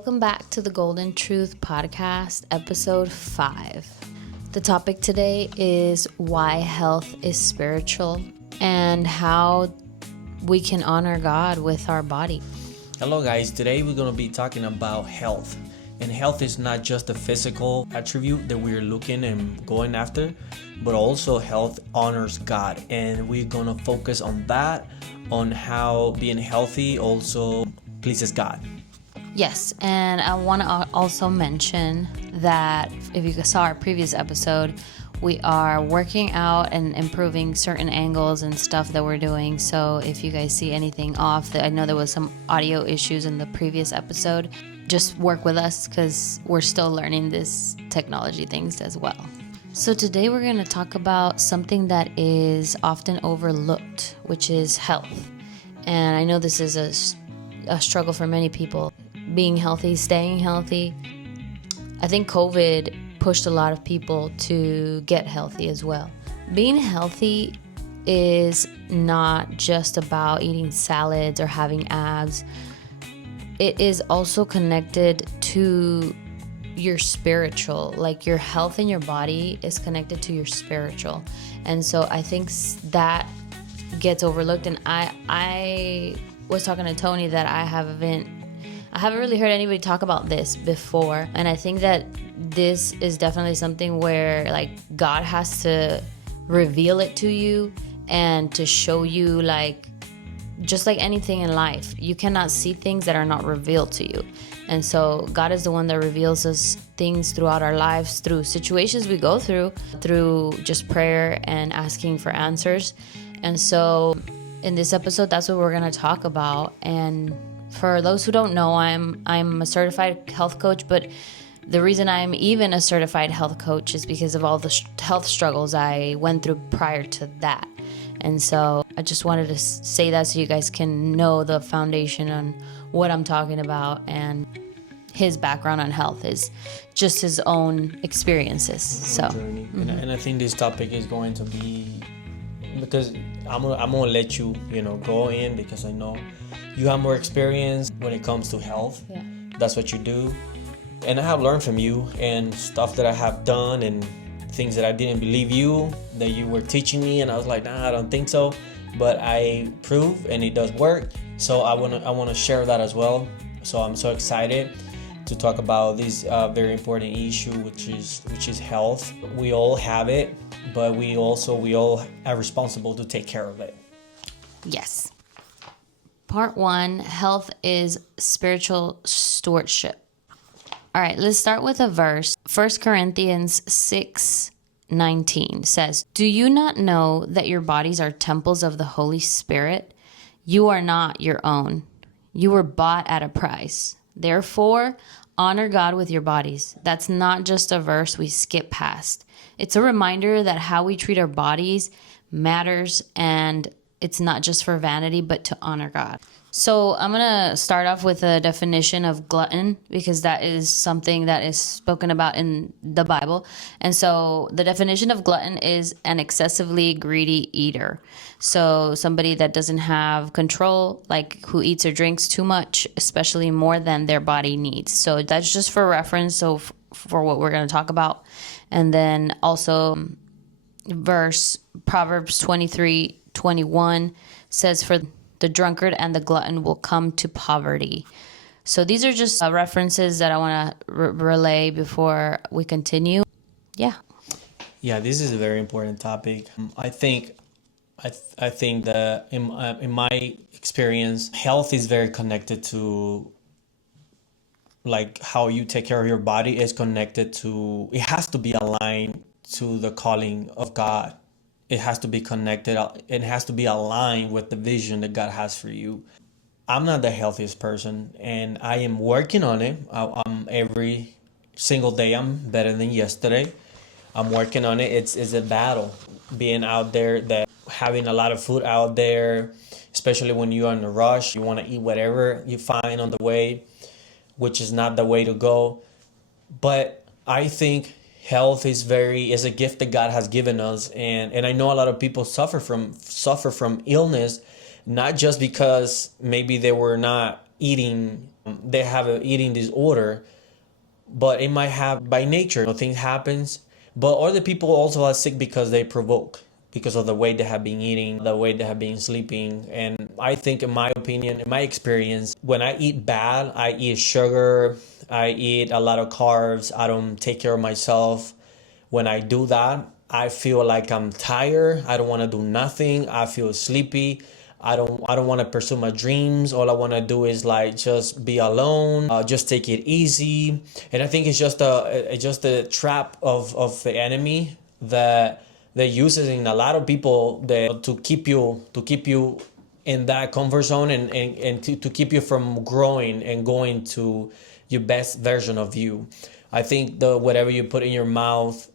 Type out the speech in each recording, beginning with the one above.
Welcome back to the Golden Truth Podcast, episode 5. The topic today is why health is spiritual and how we can honor God with our body. Hello guys, today we're going to be talking about health. And health is not just a physical attribute that we're looking and going after, but also health honors God. And we're going to focus on that, on how being healthy also pleases God. Yes, and I want to also mention that if you saw our previous episode, we are working out and improving certain angles and stuff that we're doing. So if you guys see anything off, I know there was some audio issues in the previous episode, just work with us because we're still learning this technology things as well. So today we're going to talk about something that is often overlooked, which is health. And I know this is a struggle for many people. Being healthy, staying healthy. I think COVID pushed a lot of people to get healthy as well. Being healthy is not just about eating salads or having abs. It is also connected to your spiritual, like your health in your body is connected to your spiritual. And so I think that gets overlooked. And I was talking to Tony that I haven't really heard anybody talk about this before. And I think that this is definitely something where like God has to reveal it to you and to show you, like, just like anything in life, you cannot see things that are not revealed to you. And so God is the one that reveals us things throughout our lives, through situations we go through just prayer and asking for answers. And so in this episode, that's what we're going to talk about. And for those who don't know, I'm a certified health coach, but the reason I'm even a certified health coach is because of all the health struggles I went through prior to that. And so I just wanted to say that so you guys can know the foundation on what I'm talking about. And his background on health is just his own experiences. So, And I think this topic is going to be, because I'm gonna let you go in, because I know you have more experience when it comes to health. Yeah. That's what you do, and I have learned from you and stuff that I have done and things that I didn't believe that you were teaching me, and I was like, nah, I don't think so, but I prove and it does work. So I wanna share that as well. So I'm so excited to talk about this very important issue, which is health. We all have it, but we all are responsible to take care of it. Yes. Part 1, health is spiritual stewardship. All right, let's start with a verse. 1 Corinthians 6:19 says, "Do you not know that your bodies are temples of the Holy Spirit? You are not your own. You were bought at a price. Therefore, honor God with your bodies." That's not just a verse we skip past. It's a reminder that how we treat our bodies matters, and it's not just for vanity, but to honor God. So I'm going to start off with a definition of glutton, because that is something that is spoken about in the Bible. And so the definition of glutton is an excessively greedy eater. So somebody that doesn't have control, like who eats or drinks too much, especially more than their body needs. So that's just for reference. So for what we're going to talk about. And then also Proverbs 23:21 says, "For the drunkard and the glutton will come to poverty." So these are just references that I want to relay before we continue. Yeah, this is a very important topic. I think that in my experience, health is very connected to, like, how you take care of your body is connected to, it has to be aligned to the calling of God. It has to be connected. It has to be aligned with the vision that God has for you. I'm not the healthiest person, and I am working on it. I'm every single day I'm better than yesterday. I'm working on it. It's a battle being out there, that having a lot of food out there, especially when you're in a rush. You want to eat whatever you find on the way, which is not the way to go. But I think health is a gift that God has given us, and I know a lot of people suffer from illness, not just because maybe they were not eating, they have an eating disorder, but it might have by nature, things happens. But other people also are sick because they provoke, because of the way they have been eating, the way they have been sleeping. And I think, in my opinion, in my experience, when I eat bad, I eat sugar, I eat a lot of carbs, I don't take care of myself. When I do that, I feel like I'm tired. I don't want to do nothing. I feel sleepy. I don't want to pursue my dreams. All I want to do is like just be alone, just take it easy. And I think it's just a trap of the enemy that uses in a lot of people, that to keep you in that comfort zone, and to keep you from growing and going to your best version of you. I think the whatever you put in your mouth,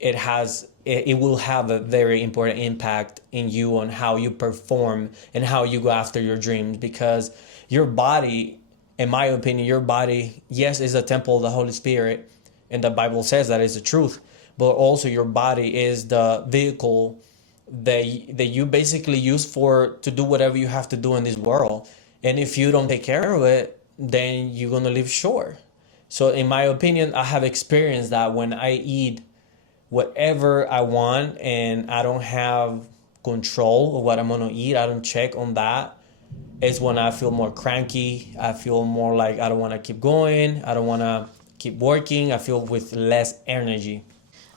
it will have a very important impact in you, on how you perform and how you go after your dreams. Because your body, in my opinion, your body, yes, is a temple of the Holy Spirit, and the Bible says that is the truth. But also, your body is the vehicle that you basically use to do whatever you have to do in this world. And if you don't take care of it, then you're gonna live short. So in my opinion, I have experienced that when I eat whatever I want and I don't have control of what I'm gonna eat, I don't check on that, it's when I feel more cranky. I feel more like I don't want to keep going. I don't want to keep working. I feel with less energy.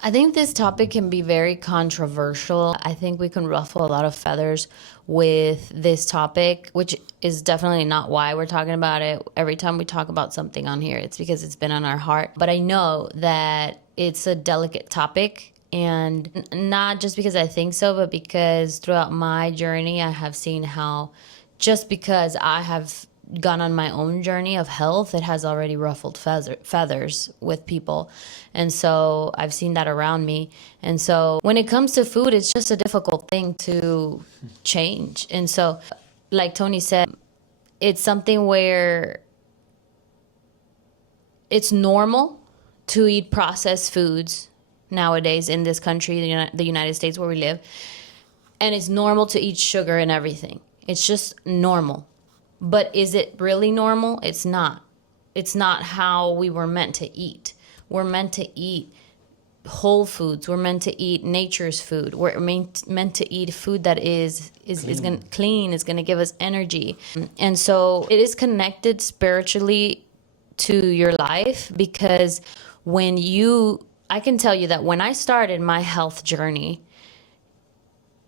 I think this topic can be very controversial. I think we can ruffle a lot of feathers with this topic, which is definitely not why we're talking about it. Every time we talk about something on here, it's because it's been on our heart. But I know that it's a delicate topic, and not just because I think so, but because throughout my journey, I have seen how just because I have gone on my own journey of health, it has already ruffled feathers with people. And so I've seen that around me. And so when it comes to food, it's just a difficult thing to change. And so, like Tony said, it's something where it's normal to eat processed foods nowadays in this country, the United States where we live. And it's normal to eat sugar and everything. It's just normal. But is it really normal? It's not. It's not how we were meant to eat. We're meant to eat whole foods. We're meant to eat nature's food. We're meant to eat food that is clean, is going to give us energy. And so it is connected spiritually to your life, because I can tell you that when I started my health journey,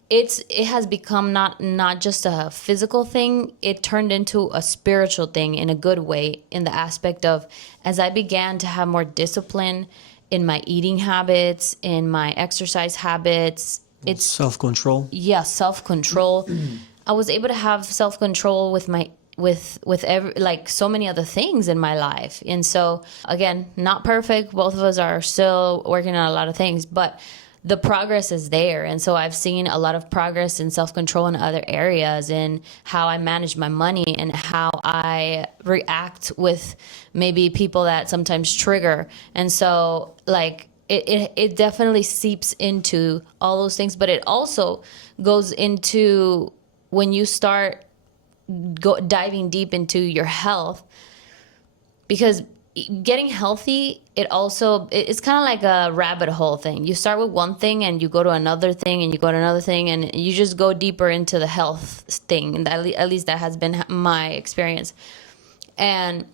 it has become not just a physical thing. It turned into a spiritual thing in a good way, in the aspect of, as I began to have more discipline in my eating habits, in my exercise habits, it's self-control. Yeah, self-control. I was able to have self-control with every, like, so many other things in my life. And so, again, not perfect. Both of us are still working on a lot of things, but the progress is there. And so I've seen a lot of progress in self-control in other areas, in how I manage my money and how I react with maybe people that sometimes trigger. And so, like, it definitely seeps into all those things, but it also goes into when you start diving deep into your health, because getting healthy, it's kind of like a rabbit hole thing. You start with one thing and you go to another thing and you go to another thing, and you just go deeper into the health thing. And at least that has been my experience. And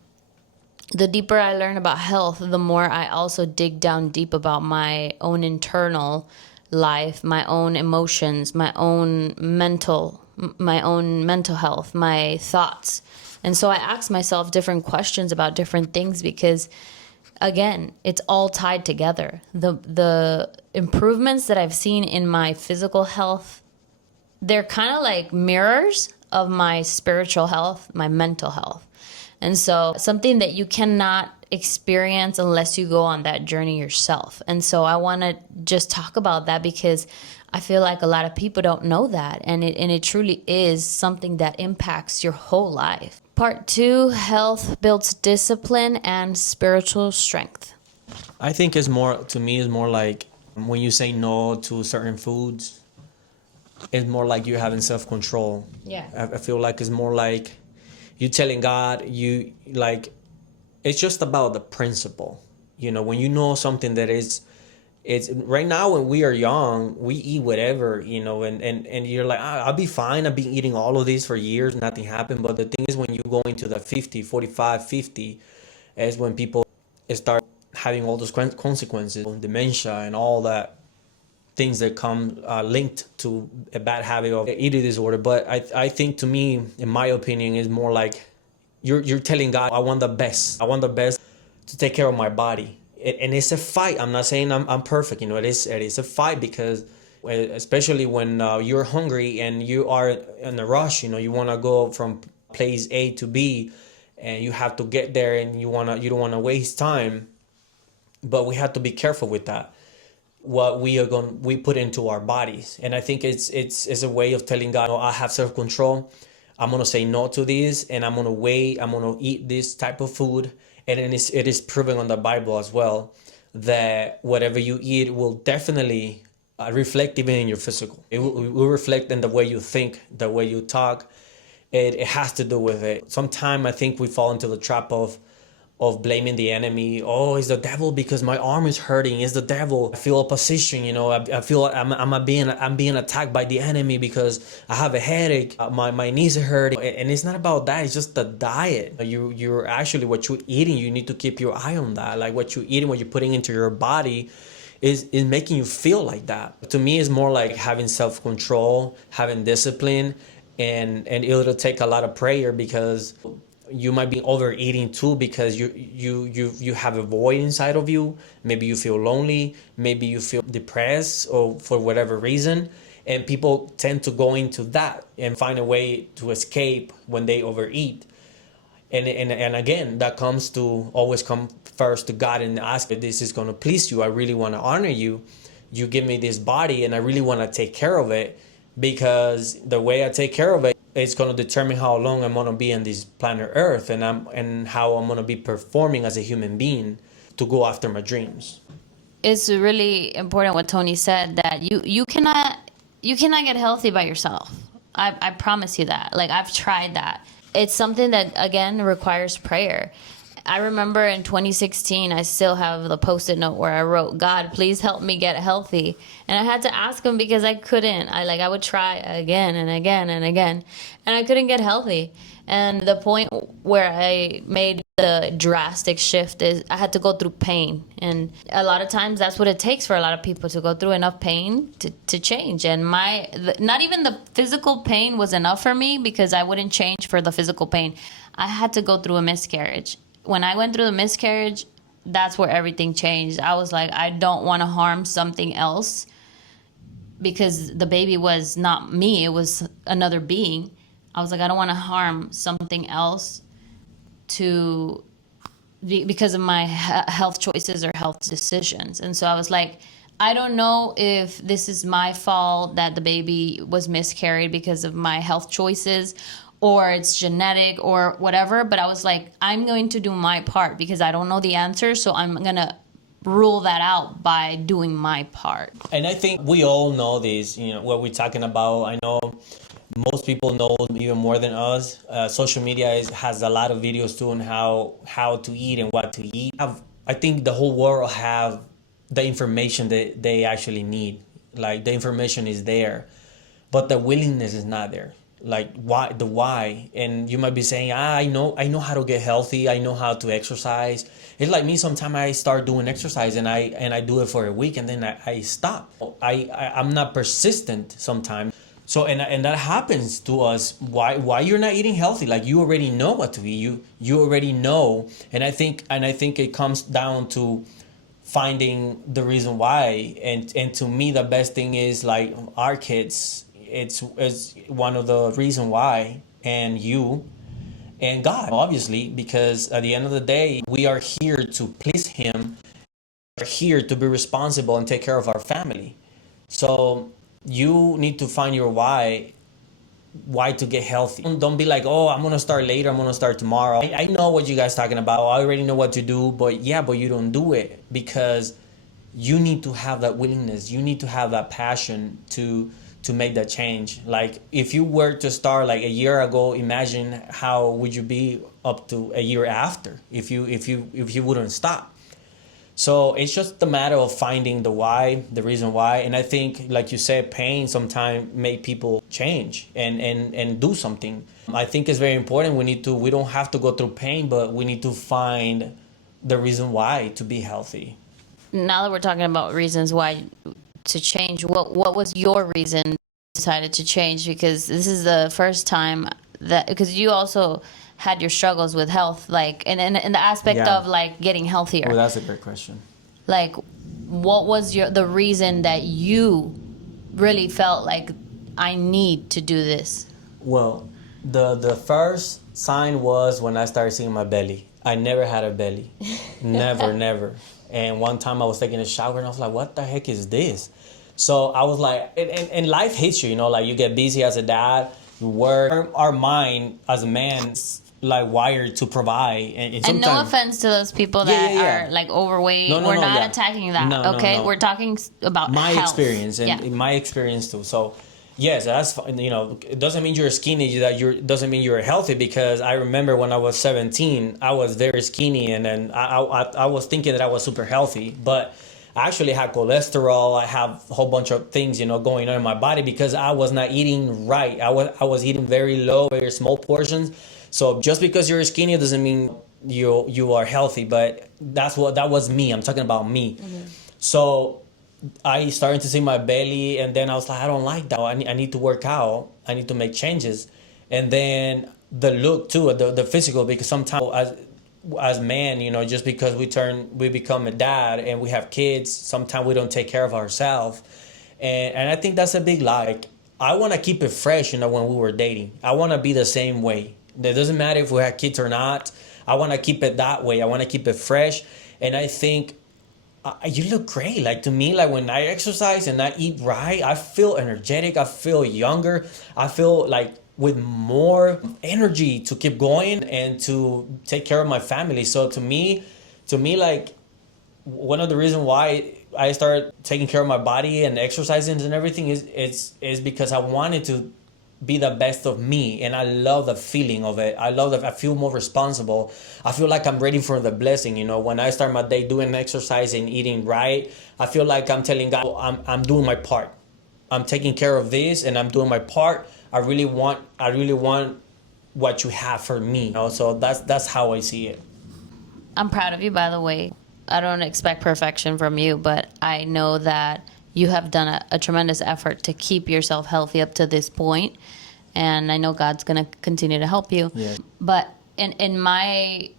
the deeper I learn about health, the more I also dig down deep about my own internal life, my own emotions, my own mental health, my thoughts. And so I ask myself different questions about different things, because, again, it's all tied together. The improvements that I've seen in my physical health, they're kind of like mirrors of my spiritual health, my mental health. And so something that you cannot experience unless you go on that journey yourself. And so I want to just talk about that, because I feel like a lot of people don't know that. And it truly is something that impacts your whole life. Part 2, health builds discipline and spiritual strength. I think it's more like when you say no to certain foods, it's more like you're having self-control. Yeah. I feel like it's more like You telling God, you like, it's just about the principle. When you know something that is, it's right now when we are young, we eat whatever, and you're like, I'll be fine. I've been eating all of these for years, nothing happened. But the thing is, when you go into the 50, 45, 50, is when people start having all those consequences, dementia and all that things that come linked to a bad habit of eating disorder. But I think, to me, in my opinion, is more like you're telling God, I want the best. I want the best to take care of my body. And it's a fight. I'm not saying I'm perfect. It is a fight, because especially when you're hungry and you are in a rush, you want to go from place A to B, and you have to get there, and you don't want to waste time. But we have to be careful with that, what we put into our bodies. And I think it's a way of telling God, I have self-control. I'm gonna say no to this, and I'm gonna eat this type of food. And then it is proven on the Bible as well, that whatever you eat will definitely reflect even in your physical. It will reflect in the way you think, the way you talk. It has to do with it. Sometimes I think we fall into the trap of blaming the enemy. Oh, it's the devil because my arm is hurting. It's the devil. I feel opposition. I feel like I'm being attacked by the enemy because I have a headache. My knees are hurting, and it's not about that. It's just the diet. You're actually, what you're eating. You need to keep your eye on that. Like, what you're eating, what you're putting into your body, is making you feel like that. To me, it's more like having self-control, having discipline, and it'll take a lot of prayer, because you might be overeating too, because you have a void inside of you. Maybe you feel lonely, maybe you feel depressed, or for whatever reason, and people tend to go into that and find a way to escape when they overeat. And again, that comes to always come first to God and ask if this is going to please you. I really want to honor you. You give me this body, and I really want to take care of it, because the way I take care of it, it's going to determine how long I'm going to be on this planet Earth, and how I'm going to be performing as a human being to go after my dreams. It's really important what Tony said, that you cannot get healthy by yourself. I promise you that. Like, I've tried that. It's something that, again, requires prayer. I remember in 2016, I still have the Post-it note where I wrote, God, please help me get healthy. And I had to ask him, because I couldn't. I would try again and again and again, and I couldn't get healthy. And the point where I made the drastic shift is I had to go through pain. And a lot of times that's what it takes for a lot of people, to go through enough pain to change. And not even the physical pain was enough for me, because I wouldn't change for the physical pain. I had to go through a miscarriage. When I went through the miscarriage, that's where everything changed. I was like, I don't want to harm something else, because the baby was not me, it was another being. I was like, I don't want to harm something else because of my health choices or health decisions. And so I was like, I don't know if this is my fault that the baby was miscarried because of my health choices, or it's genetic or whatever. But I was like, I'm going to do my part, because I don't know the answer. So I'm going to rule that out by doing my part. And I think we all know this, what we're talking about. I know most people know even more than us. Social media has a lot of videos too on how to eat and what to eat. I think the whole world have the information that they actually need. Like, the information is there, but the willingness is not there. Like, why? And you might be saying, I know how to get healthy. I know how to exercise. It's like me. Sometimes I start doing exercise and I do it for a week, and then I stop. I'm not persistent sometimes. So and that happens to us. Why you're not eating healthy? Like, you already know what to eat. You already know. And I think it comes down to finding the reason why. And to me, the best thing is, like, our kids. It's one of the reason why, and you and God, obviously, because at the end of the day, we are here to please Him. We're here to be responsible and take care of our family. So you need to find your why to get healthy. Don't be like, oh, I'm gonna start later, I'm gonna start tomorrow. I know what you guys talking about. I already know what to do, but you don't do it, because you need to have that willingness. You need to have that passion to to make that change. Like if you were to start like a year ago, imagine how would you be up to a year after if you wouldn't stop. So it's just a matter of finding the why, the reason why. And I think, like you said, pain sometimes make people change and do something. I think it's very important. We don't have to go through pain, but we need to find the reason why to be healthy. Now that we're talking about reasons why to change, what was your reason you decided to change? Because this is the first time that, because you also had your struggles with health, like in the aspect Yeah. of like getting healthier. Well, that's a great question. Like, what was the reason that you really felt like I need to do this? Well, the first sign was when I started seeing my belly. I never had a belly. Never. And one time I was taking a shower and I was like, what the heck is this? So I was like, and life hits you, like you get busy as a dad, you work. Our mind as a man is like wired to provide. And no offense to those people that Yeah. are like overweight. No, We're not yeah. attacking that, No, okay? no. We're talking about my health. experience and Yeah. my experience too. So yes, that's fine. It doesn't mean you're skinny. Doesn't mean you're healthy. Because I remember when I was 17, I was very skinny, and then I was thinking that I was super healthy, but I actually had cholesterol. I have a whole bunch of things, going on in my body because I was not eating right. I was eating very low, very small portions. So just because you're skinny doesn't mean you are healthy. But that was me. I'm talking about me. Mm-hmm. So I started to see my belly, and then I was like, I don't like that. I need to work out. I need to make changes. And then the look too, the physical, because sometimes as men, just because we become a dad and we have kids, sometimes we don't take care of ourselves. And I think that's a big lie. Like, I want to keep it fresh, when we were dating. I want to be the same way. It doesn't matter if we have kids or not. I want to keep it that way. I want to keep it fresh. And I think you look great. Like, to me, like when I exercise and I eat right, I feel energetic. I feel younger. I feel like with more energy to keep going and to take care of my family. So to me, like, one of the reasons why I started taking care of my body and exercising and everything is because I wanted to be the best of me, and I love the feeling of it. I love that I feel more responsible. I feel like I'm ready for the blessing. When I start my day doing exercise and eating right, I feel like I'm telling God, I'm doing my part. I'm taking care of this, and I'm doing my part. I really want what you have for me. So that's how I see it. I'm proud of you, by the way. I don't expect perfection from you, but I know that you have done a tremendous effort to keep yourself healthy up to this point, and I know God's going to continue to help you. Yeah. But in my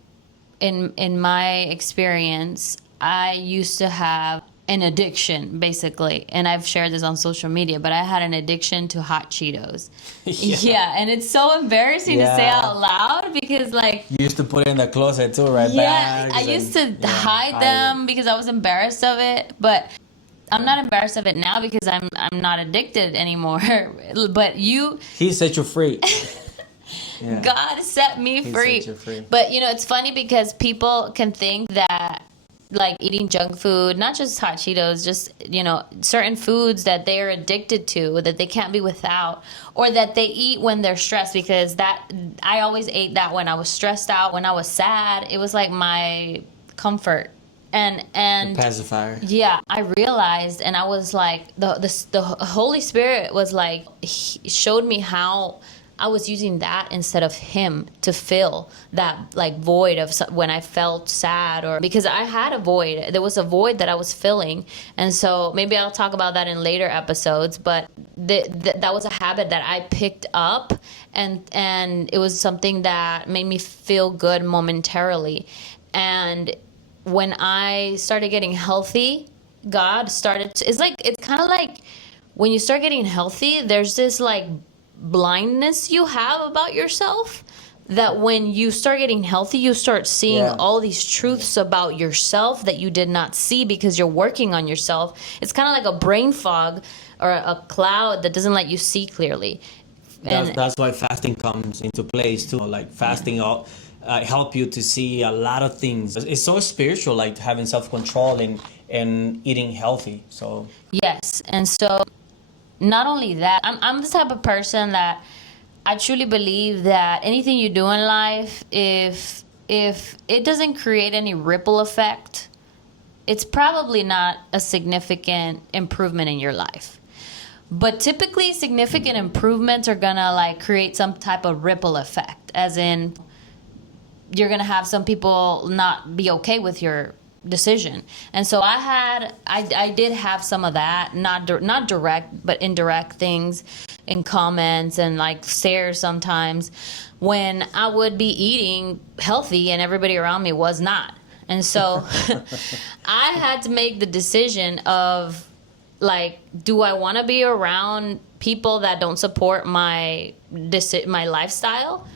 experience, I used to have an addiction, basically, and I've shared this on social media, but I had an addiction to Hot Cheetos. Yeah, and it's so embarrassing to say out loud because, like, you used to put it in the closet too, right? Yeah, I used to hide them because I was embarrassed of it, but I'm not embarrassed of it now because I'm not addicted anymore. But He set you free. Yeah. God set me free. Set you free. But it's funny because people can think that like eating junk food, not just Hot Cheetos, just certain foods that they are addicted to, that they can't be without, or that they eat when they're stressed, because I always ate that when I was stressed out, when I was sad. It was like my comfort. And the pacifier. Yeah, I realized, and I was like, the Holy Spirit was like, he showed me how I was using that instead of Him to fill that like void of when I felt sad, or because I had a void. There was a void that I was filling, and so maybe I'll talk about that in later episodes. But that was a habit that I picked up, and it was something that made me feel good momentarily, and when I started getting healthy, God started to, it's kind of like when you start getting healthy, there's this like blindness you have about yourself, that when you start getting healthy, you start seeing all these truths about yourself that you did not see because you're working on yourself. It's kind of like a brain fog or a cloud that doesn't let you see clearly. That's why fasting comes into place too. Like fasting help you to see a lot of things. It's so spiritual, like having self-control and eating healthy. So yes, and so not only that, I'm the type of person that I truly believe that anything you do in life, if it doesn't create any ripple effect, it's probably not a significant improvement in your life. But typically significant improvements are gonna like create some type of ripple effect, as in you're gonna have some people not be okay with your decision. And so I did have some of that, not direct but indirect things in comments and like stares sometimes when I would be eating healthy and everybody around me was not. And so I had to make the decision of like, do I want to be around people that don't support my lifestyle,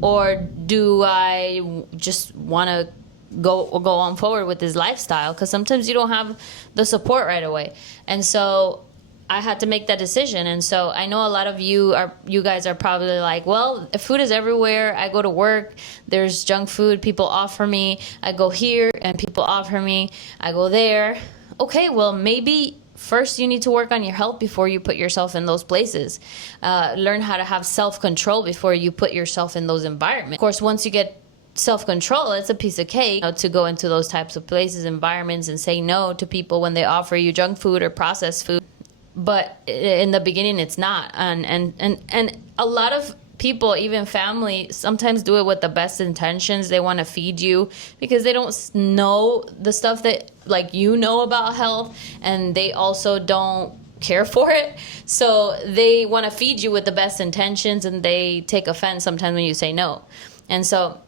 or do I just want to go on forward with this lifestyle? Because sometimes you don't have the support right away. And so I had to make that decision. And so I know a lot of you guys are probably like, well, food is everywhere. I go to work, there's junk food people offer me. I go here and people offer me. I go there. Okay, well, maybe first you need to work on your health before you put yourself in those places. Learn how to have self-control before you put yourself in those environments. Of course, once you get self-control, it's a piece of cake, to go into those types of places, environments, and say no to people when they offer you junk food or processed food. But in the beginning, it's not. And a lot of people, even family, sometimes do it with the best intentions. They want to feed you because they don't know the stuff that like you know about health, and they also don't care for it. So they want to feed you with the best intentions, and they take offense sometimes when you say no. And so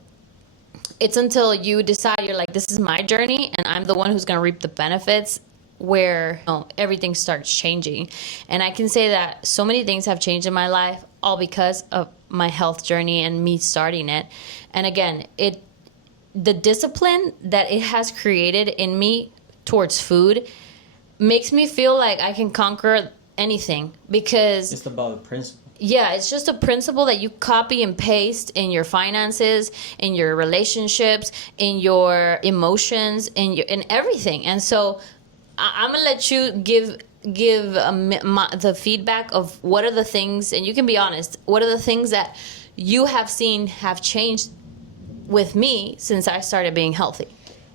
it's until you decide, you're like, this is my journey and I'm the one who's going to reap the benefits, where everything starts changing. And I can say that so many things have changed in my life, all because of my health journey and me starting it. And again, the discipline that it has created in me towards food makes me feel like I can conquer anything, because It's about the principle. yeah, it's just a principle that you copy and paste in your finances, in your relationships, in your emotions, in everything. And so I'm gonna let you give the feedback of what are the things, and you can be honest, what are the things that you have seen have changed with me since I started being healthy.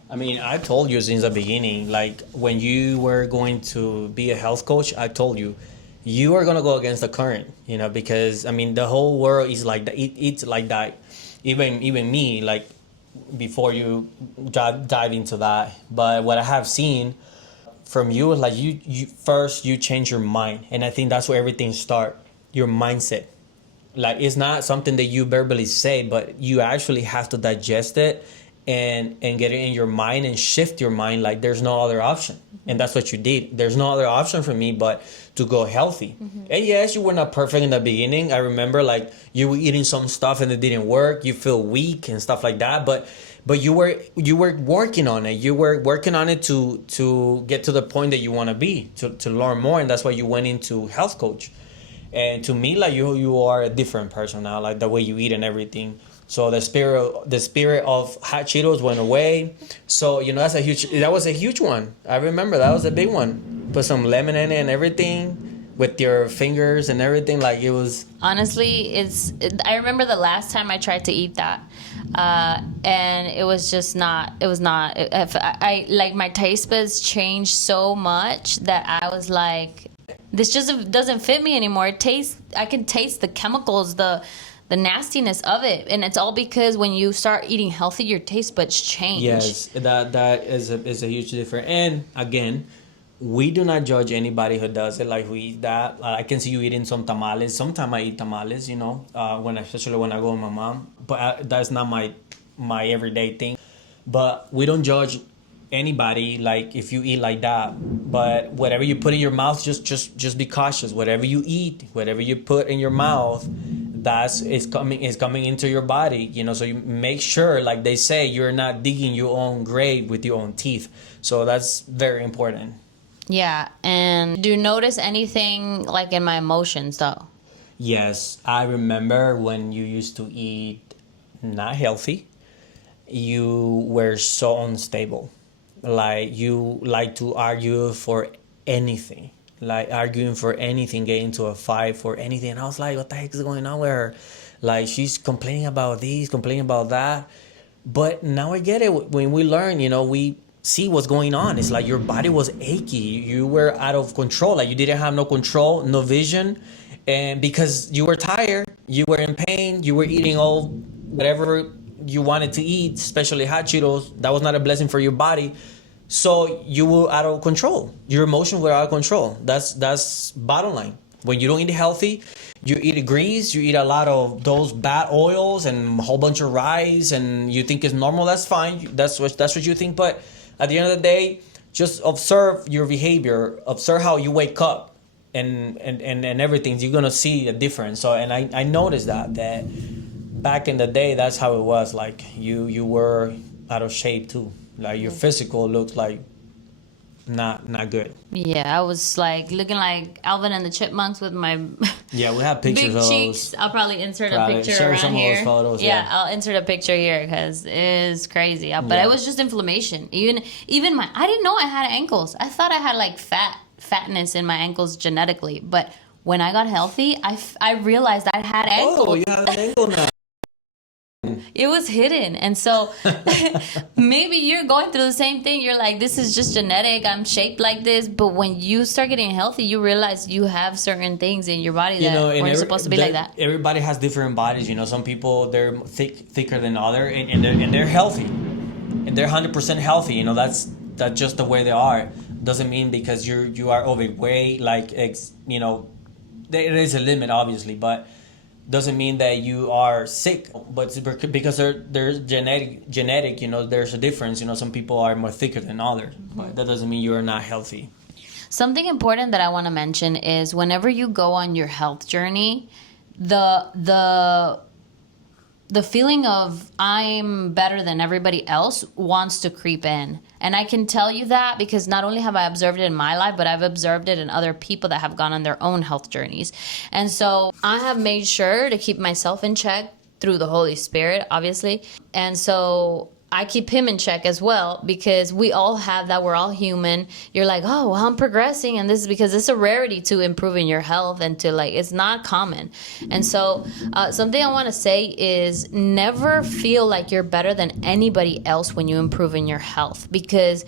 I mean, I told you since the beginning, like when you were going to be a health coach, I told you, you are gonna go against the current, because I mean the whole world is like that. It's like that. Even me, like before you dive into that. But what I have seen from you is like you first you change your mind, and I think that's where everything start. Your mindset. Like it's not something that you verbally say, but you actually have to digest it and get it in your mind and shift your mind like there's no other option. And that's what you did. There's no other option for me but to go healthy. And yes, you were not perfect in the beginning. I remember like you were eating some stuff and it didn't work. You feel weak and stuff like that. But you were working on it. You were working on it to get to the point that you want to be, to learn more. And that's why you went into health coach. And to me, like you are a different person now, like the way you eat and everything. So the spirit of Hot Cheetos went away. So that was a huge one. I remember that was a big one. Put some lemon in it and everything with your fingers and everything. Like it was. Honestly, I remember the last time I tried to eat that, and it was just not. It was not. I like my taste buds changed so much that I was like, this just doesn't fit me anymore. I can taste the chemicals, the nastiness of it, and it's all because when you start eating healthy, your taste buds change. Yes, that is a huge difference. And again, we do not judge anybody who does it. Like who eat that. I can see you eating some tamales. Sometimes I eat tamales, especially when I go with my mom. But that's not my everyday thing. But we don't judge anybody like if you eat like that. But whatever you put in your mouth, just be cautious. Whatever you eat, whatever you put in your mouth, is coming into your body. So you make sure, like they say, you're not digging your own grave with your own teeth. So that's very important. Yeah. And do you notice anything like in my emotions though? Yes, I remember when you used to eat not healthy, you were so unstable. Like you like to argue for anything. like arguing for anything, getting into a fight for anything. And I was like, what the heck is going on with her? Like, she's complaining about this, complaining about that. But now I get it. When we learn, we see what's going on. It's like your body was achy. You were out of control. Like, you didn't have no control, no vision. And because you were tired, you were in pain, you were eating all whatever you wanted to eat, especially Hot Cheetos. That was not a blessing for your body. So you were out of control. Your emotions were out of control. That's bottom line. When you don't eat healthy, you eat grease, you eat a lot of those bad oils and a whole bunch of rice, and you think it's normal. That's fine. That's what you think. But at the end of the day, just observe your behavior. Observe how you wake up, and everything. You're gonna see a difference. So, and I noticed that back in the day, that's how it was. Like, you were out of shape too. Like, your physical looked like not good. Yeah, I was like looking like Alvin and the Chipmunks with my Yeah, we have pictures big of cheeks. those. I'll probably insert a Probably picture share around some of here. those photos, yeah, yeah. I'll insert a picture here because it's crazy. But Yeah. it was just inflammation. Even my I didn't know I had ankles. I thought I had like fatness in my ankles genetically. But when I got healthy, I realized I had ankles. Oh, you have an ankle now. It was hidden. And so maybe you're going through the same thing. You're like, this is just genetic. I'm shaped like this. But when you start getting healthy, you realize you have certain things in your body that weren't supposed to be like that. Everybody has different bodies. Some people, they're thicker than other, and they're healthy, and they're 100% healthy. That's just the way they are. Doesn't mean because you are overweight, like there is a limit, obviously, but doesn't mean that you are sick. But because there's genetic, there's a difference. Some people are more thicker than others, but that doesn't mean you're not healthy. Something important that I want to mention is whenever you go on your health journey, the feeling of I'm better than everybody else wants to creep in. And I can tell you that because not only have I observed it in my life, but I've observed it in other people that have gone on their own health journeys. And so I have made sure to keep myself in check through the Holy Spirit, obviously. And so I keep him in check as well because we all have that. We're all human. You're like, oh, well, I'm progressing. And this is because it's a rarity to improving your health and to it's not common. And so something I want to say is never feel like you're better than anybody else when you improve in your health, because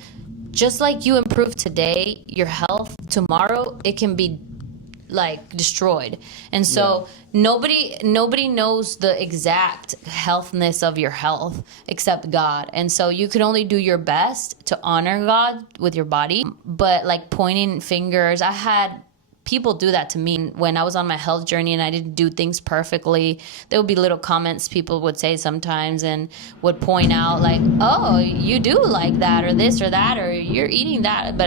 just like you improve today, your health, tomorrow, it can be destroyed. And so nobody knows the exact healthness of your health except God. And so you can only do your best to honor God with your body. But pointing fingers, I had people do that to me when I was on my health journey and I didn't do things perfectly. There would be little comments people would say sometimes and would point out oh, you do like that or this or that or you're eating that.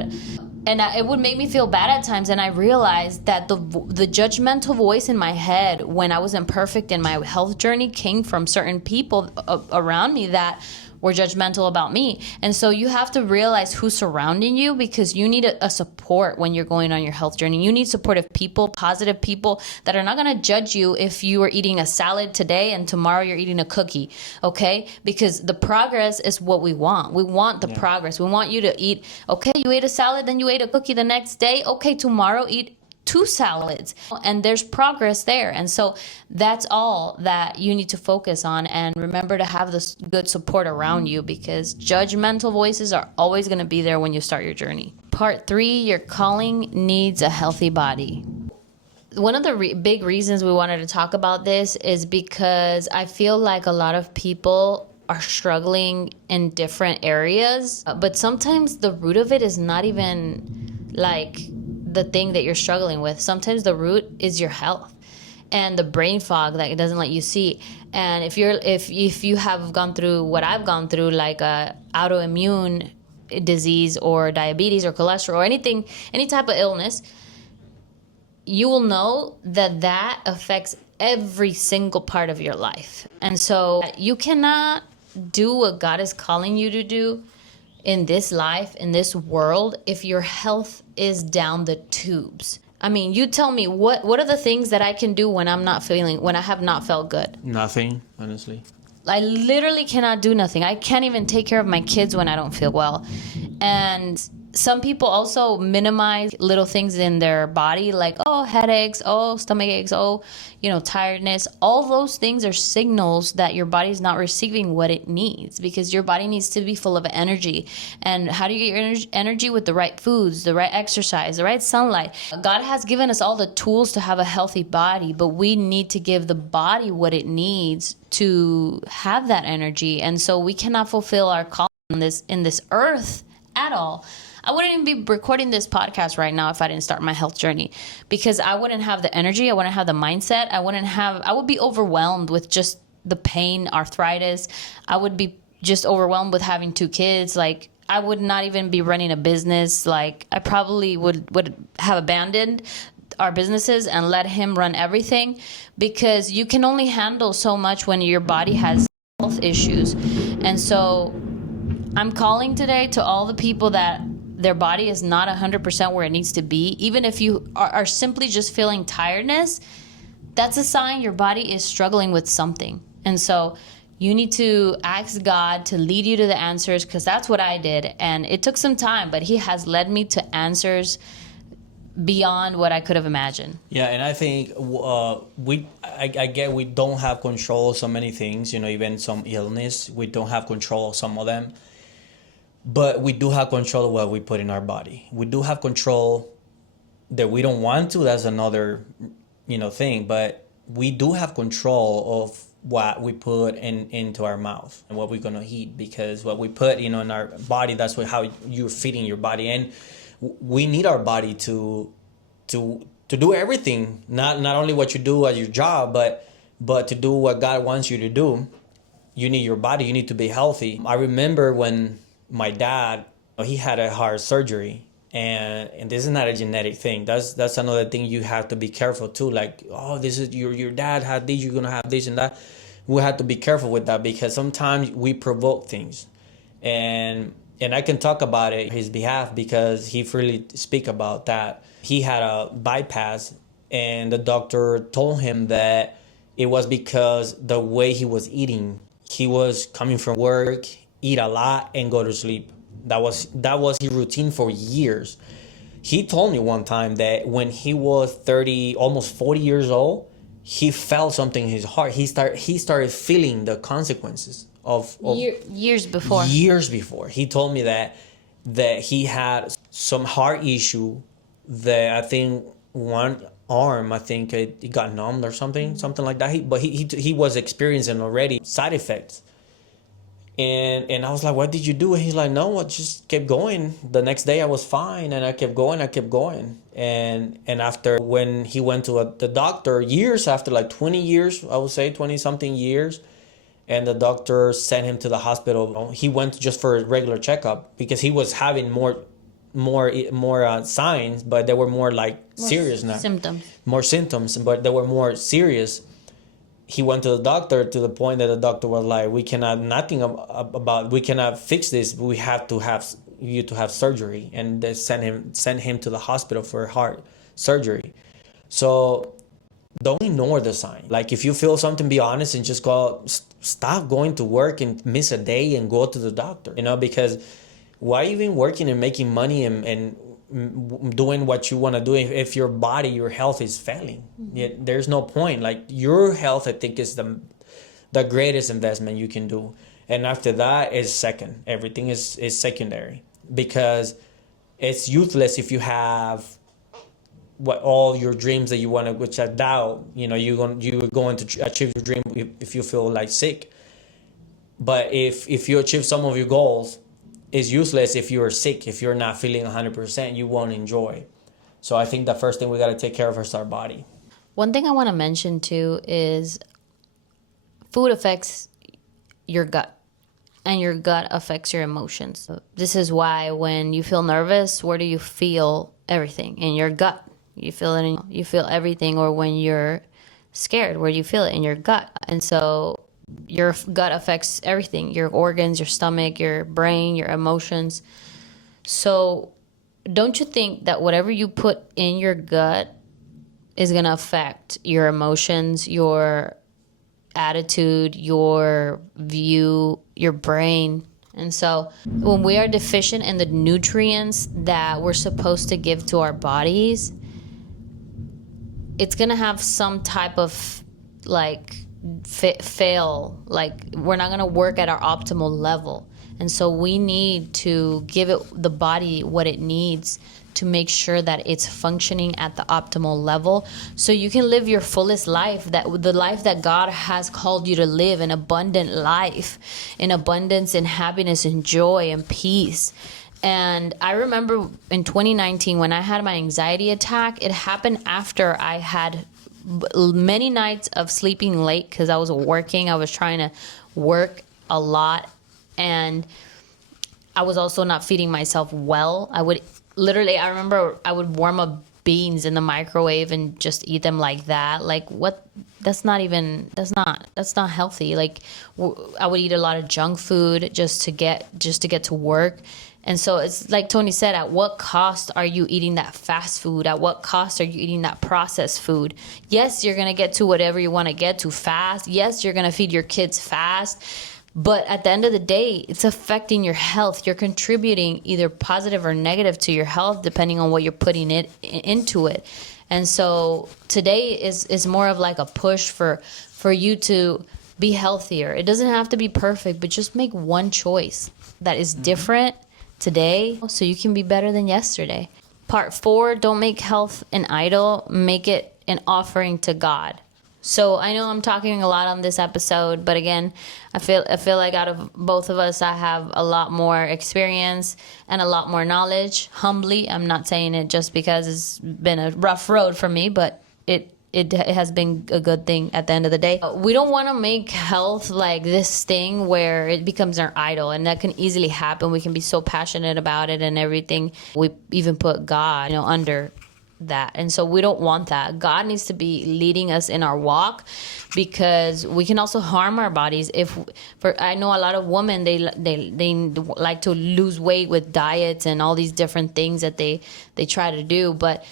And it would make me feel bad at times. And I realized that the judgmental voice in my head when I wasn't perfect in my health journey came from certain people around me that were judgmental about me. And so you have to realize who's surrounding you, because you need a support when you're going on your health journey. You need supportive people, positive people that are not going to judge you if you are eating a salad today and tomorrow you're eating a cookie, okay? Because the progress is what we want. We want the progress. We want you to eat, okay, you ate a salad, then you ate a cookie the next day. Okay, tomorrow eat 2 salads, and there's progress there. And so that's all that you need to focus on, and remember to have this good support around you, because judgmental voices are always going to be there when you start your journey. Part 3, your calling needs a healthy body. One of the big reasons we wanted to talk about this is because I feel like a lot of people are struggling in different areas, but sometimes the root of it is not even the thing that you're struggling with. Sometimes the root is your health and the brain fog that it doesn't let you see. And if you have gone through what I've gone through, like a autoimmune disease or diabetes or cholesterol or anything, any type of illness, you will know that affects every single part of your life. And so you cannot do what God is calling you to do in this life, in this world, if your health is down the tubes. I mean, you tell me, what are the things that I can do when I have not felt good? Nothing, honestly. I literally cannot do nothing. I can't even take care of my kids when I don't feel well. And some people also minimize little things in their body, like, oh, headaches, oh, stomach aches, oh, tiredness. All those things are signals that your body's not receiving what it needs, because your body needs to be full of energy. And how do you get your energy? With the right foods, the right exercise, the right sunlight. God has given us all the tools to have a healthy body, but we need to give the body what it needs to have that energy. And so we cannot fulfill our calling in this earth at all. I wouldn't even be recording this podcast right now if I didn't start my health journey, because I wouldn't have the energy. I wouldn't have the mindset. I would be overwhelmed with just the pain, arthritis. I would be just overwhelmed with having 2 kids. Like, I would not even be running a business. Like, I probably would have abandoned our businesses and let him run everything, because you can only handle so much when your body has health issues. And so I'm calling today to all the people that their body is not 100% where it needs to be. Even if you are simply just feeling tiredness, that's a sign your body is struggling with something. And so you need to ask God to lead you to the answers, because that's what I did. And it took some time, but he has led me to answers beyond what I could have imagined. Yeah, and I think I get we don't have control of so many things, even some illness, we don't have control of some of them. But we do have control of what we put in our body. We do have control that we don't want to. That's another, thing. But we do have control of what we put into our mouth and what we're gonna eat, because what we put, in our body, that's how you're feeding your body. And we need our body to do everything. Not only what you do at your job, but to do what God wants you to do. You need your body. You need to be healthy. I remember when my dad, he had a heart surgery, and this is not a genetic thing. That's another thing you have to be careful too. Like, oh, this is your dad had this, you're gonna have this and that. We have to be careful with that, because sometimes we provoke things, and I can talk about it on his behalf, because he freely speak about that. He had a bypass, and the doctor told him that it was because the way he was eating. He was coming from work, eat a lot, and go to sleep. That was his routine for years. He told me one time that when he was 30, almost 40 years old, he felt something in his heart. He started feeling the consequences of years before. Years before. He told me that he had some heart issue, that I think one arm, I think it got numbed or something like that. But he was experiencing already side effects. And I was like, what did you do? And he's like, no, I just kept going. The next day I was fine, and I kept going. And after, when he went to the doctor, years after, like 20 years, I would say 20 something years, and the doctor sent him to the hospital. He went just for a regular checkup, because he was having more signs, but they were more like serious now. More symptoms, but they were more serious. He went to the doctor, to the point that the doctor was like, we cannot fix this. We have to have you to have surgery. And they sent him to the hospital for heart surgery. So don't ignore the sign. Like, if you feel something, be honest and just stop going to work and miss a day and go to the doctor, because why even working and making money and doing what you want to do if your body, your health is failing? Mm-hmm. There's no point. Like, your health, I think, is the greatest investment you can do, and after that is second. Everything is secondary, because it's useless if you have all your dreams that you want to, which I doubt you're going to achieve your dream if you feel like sick. But if you achieve some of your goals, is useless if you're sick. If you're not feeling 100%, you won't enjoy. So I think the first thing we got to take care of is our body. One thing I want to mention too is food affects your gut, and your gut affects your emotions. This is why when you feel nervous, where do you feel everything? In your gut. You feel it you feel everything. Or when you're scared, where do you feel it? In your gut. And so your gut affects everything, your organs, your stomach, your brain, your emotions. So don't you think that whatever you put in your gut is going to affect your emotions, your attitude, your view, your brain, And so when we are deficient in the nutrients that we're supposed to give to our bodies, it's going to have some type of like fail. Like we're not going to work at our optimal level. And so we need to give it the body what it needs to make sure that it's functioning at the optimal level, so you can live your fullest life, that the life that God has called you to live, an abundant life, in abundance and happiness and joy and peace. And I remember in 2019 when I had my anxiety attack, it happened after I had many nights of sleeping late because I was working. I was trying to work a lot, and I was also not feeding myself well. I remember I would warm up beans in the microwave and just eat them like that. Like what? That's not healthy. Like I would eat a lot of junk food just to get to work. And so it's like Tony said, at what cost are you eating that fast food? At what cost are you eating that processed food? Yes, you're going to get to whatever you want to get to fast. Yes, you're going to feed your kids fast. But at the end of the day, it's affecting your health. You're contributing either positive or negative to your health, depending on what you're putting into it. And so today is more of like a push for you to be healthier. It doesn't have to be perfect, but just make one choice that is different today so you can be better than yesterday. Part 4, don't make health an idol, make it an offering to God. So I know I'm talking a lot on this episode, but again, I feel like out of both of us, I have a lot more experience and a lot more knowledge. Humbly, I'm not saying it just because it's been a rough road for me, but it has been a good thing at the end of the day. We don't want to make health like this thing where it becomes our idol, and that can easily happen. We can be so passionate about it and everything. We even put God, under that. And so we don't want that. God needs to be leading us in our walk, because we can also harm our bodies. I know a lot of women, they like to lose weight with diets and all these different things that they try to do. But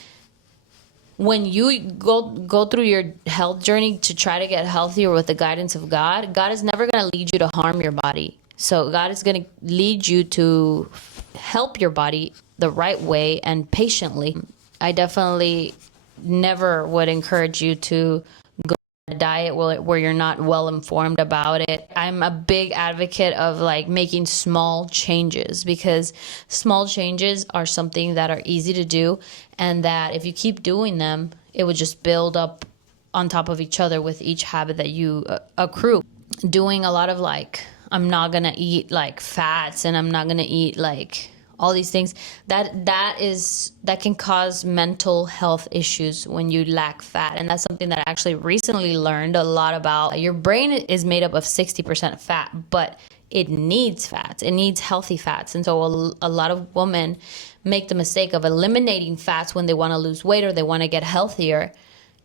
when you go through your health journey to try to get healthier with the guidance of God, God is never going to lead you to harm your body. So God is going to lead you to help your body the right way and patiently. I definitely never would encourage you to go on a diet where you're not well informed about it. I'm a big advocate of like making small changes, because small changes are something that are easy to do, and that if you keep doing them, it would just build up on top of each other with each habit that you accrue. Doing a lot of like, I'm not going to eat like fats, and I'm not going to eat like all these things, that can cause mental health issues when you lack fat. And that's something that I actually recently learned a lot about. Your brain is made up of 60% fat, but it needs fats. It needs healthy fats. And so a lot of women make the mistake of eliminating fats when they want to lose weight or they want to get healthier.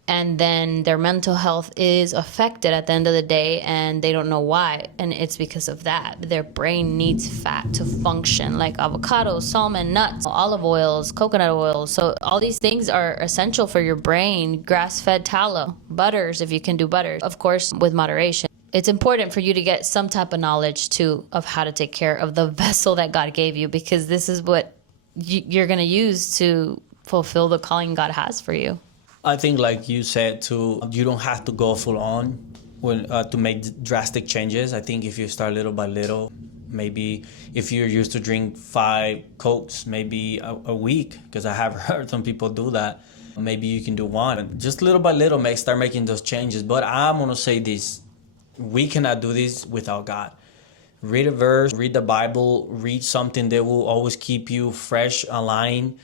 And then their mental health is affected at the end of the day, and they don't know why. And it's because of that. Their brain needs fat to function, like avocados, salmon, nuts, olive oils, coconut oils. So all these things are essential for your brain. Grass-fed tallow, butters, if you can do butters, of course, with moderation. It's important for you to get some type of knowledge too of how to take care of the vessel that God gave you, because this is what you're going to use to fulfill the calling God has for you. I think, like you said, too, you don't have to go full on to make drastic changes. I think if you start little by little, maybe if you're used to drink 5 Cokes, maybe a week, because I have heard some people do that. Maybe you can do 1. And just little by little, start making those changes. But I'm going to say this. We cannot do this without God. Read a verse, read the Bible, read something that will always keep you fresh, aligned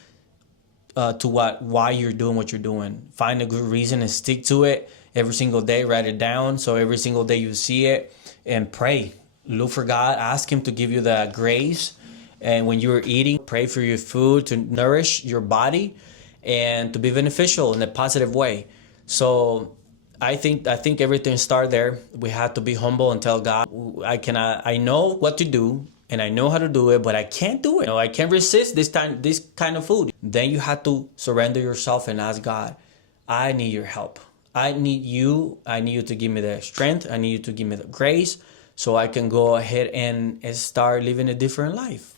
to why you're doing what you're doing. Find a good reason and stick to it every single day. Write it down so every single day you see it, and pray. Look for God. Ask Him to give you the grace. And when you're eating, pray for your food to nourish your body and to be beneficial in a positive way. So I think everything starts there. We have to be humble and tell God, I know what to do, and I know how to do it, but I can't do it. I can't resist this kind of food. Then you have to surrender yourself and ask God, I need your help. I need you to give me the strength. I need you to give me the grace so I can go ahead and start living a different life.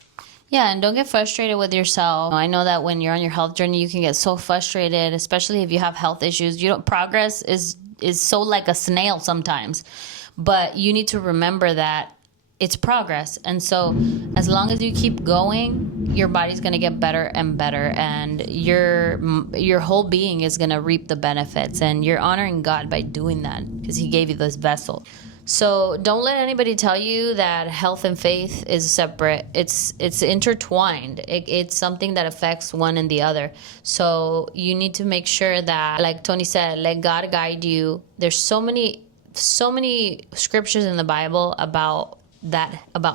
Yeah, and don't get frustrated with yourself. I know that when you're on your health journey, you can get so frustrated, especially if you have health issues. Progress is so like a snail sometimes. But you need to remember that it's progress. And so as long as you keep going, your body's going to get better and better, and your whole being is going to reap the benefits, and you're honoring God by doing that because he gave you this vessel. So don't let anybody tell you that health and faith is separate. It's intertwined. It's something that affects one and the other. So you need to make sure that, like Tony said, let God guide you. There's so many scriptures in the Bible about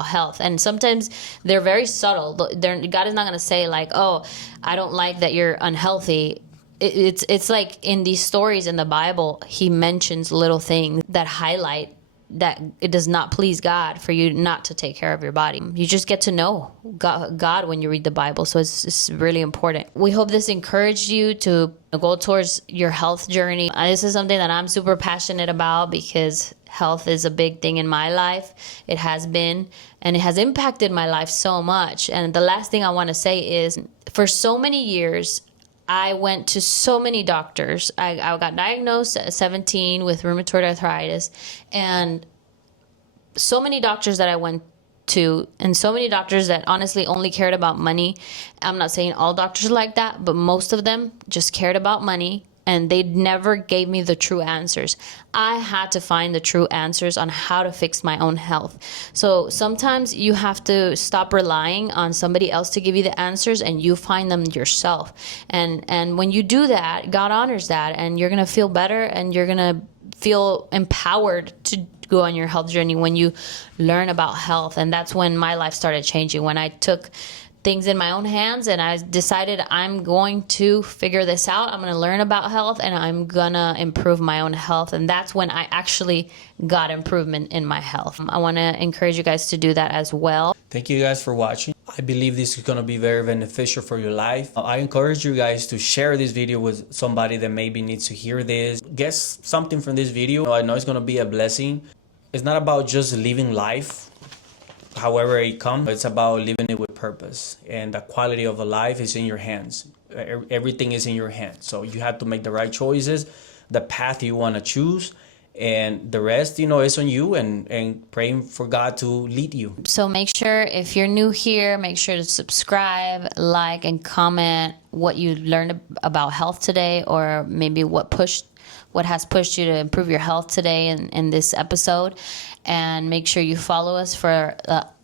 health, and sometimes they're very subtle. God is not going to say like, oh, I don't like that you're unhealthy. It's like in these stories in the Bible, he mentions little things that highlight that it does not please God for you not to take care of your body. You just get to know God when you read the Bible. So it's really important. We hope this encouraged you to go towards your health journey. This is something that I'm super passionate about because health is a big thing in my life. It has been, and it has impacted my life so much. And the last thing I want to say is, for so many years, I went to so many doctors. I got diagnosed at 17 with rheumatoid arthritis, and so many doctors that I went to, and so many doctors that honestly only cared about money. I'm not saying all doctors like that, but most of them just cared about money, and they never gave me the true answers. I had to find the true answers on how to fix my own health. So sometimes you have to stop relying on somebody else to give you the answers, and you find them yourself. And when you do that, God honors that, and you're going to feel better, and you're going to feel empowered to go on your health journey when you learn about health. And that's when my life started changing, when I took things in my own hands and I decided I'm going to figure this out. I'm going to learn about health, and I'm going to improve my own health. And that's when I actually got improvement in my health. I want to encourage you guys to do that as well. Thank you guys for watching. I believe this is going to be very beneficial for your life. I encourage you guys to share this video with somebody that maybe needs to hear this. Get something from this video. I know it's going to be a blessing. It's not about just living life however it comes. It's about living it with purpose, and the quality of a life is in your hands. Everything is in your hands, so you have to make the right choices, the path you want to choose, and the rest, is on you, and praying for God to lead you. So make sure, if you're new here, make sure to subscribe, like, and comment what you learned about health today, or maybe what has pushed you to improve your health today in this episode. And make sure you follow us for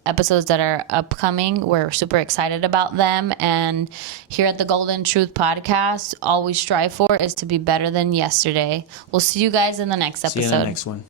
episodes that are upcoming. We're super excited about them. And here at the Golden Truth Podcast, all we strive for is to be better than yesterday. We'll see you guys in the next episode. See you in the next one.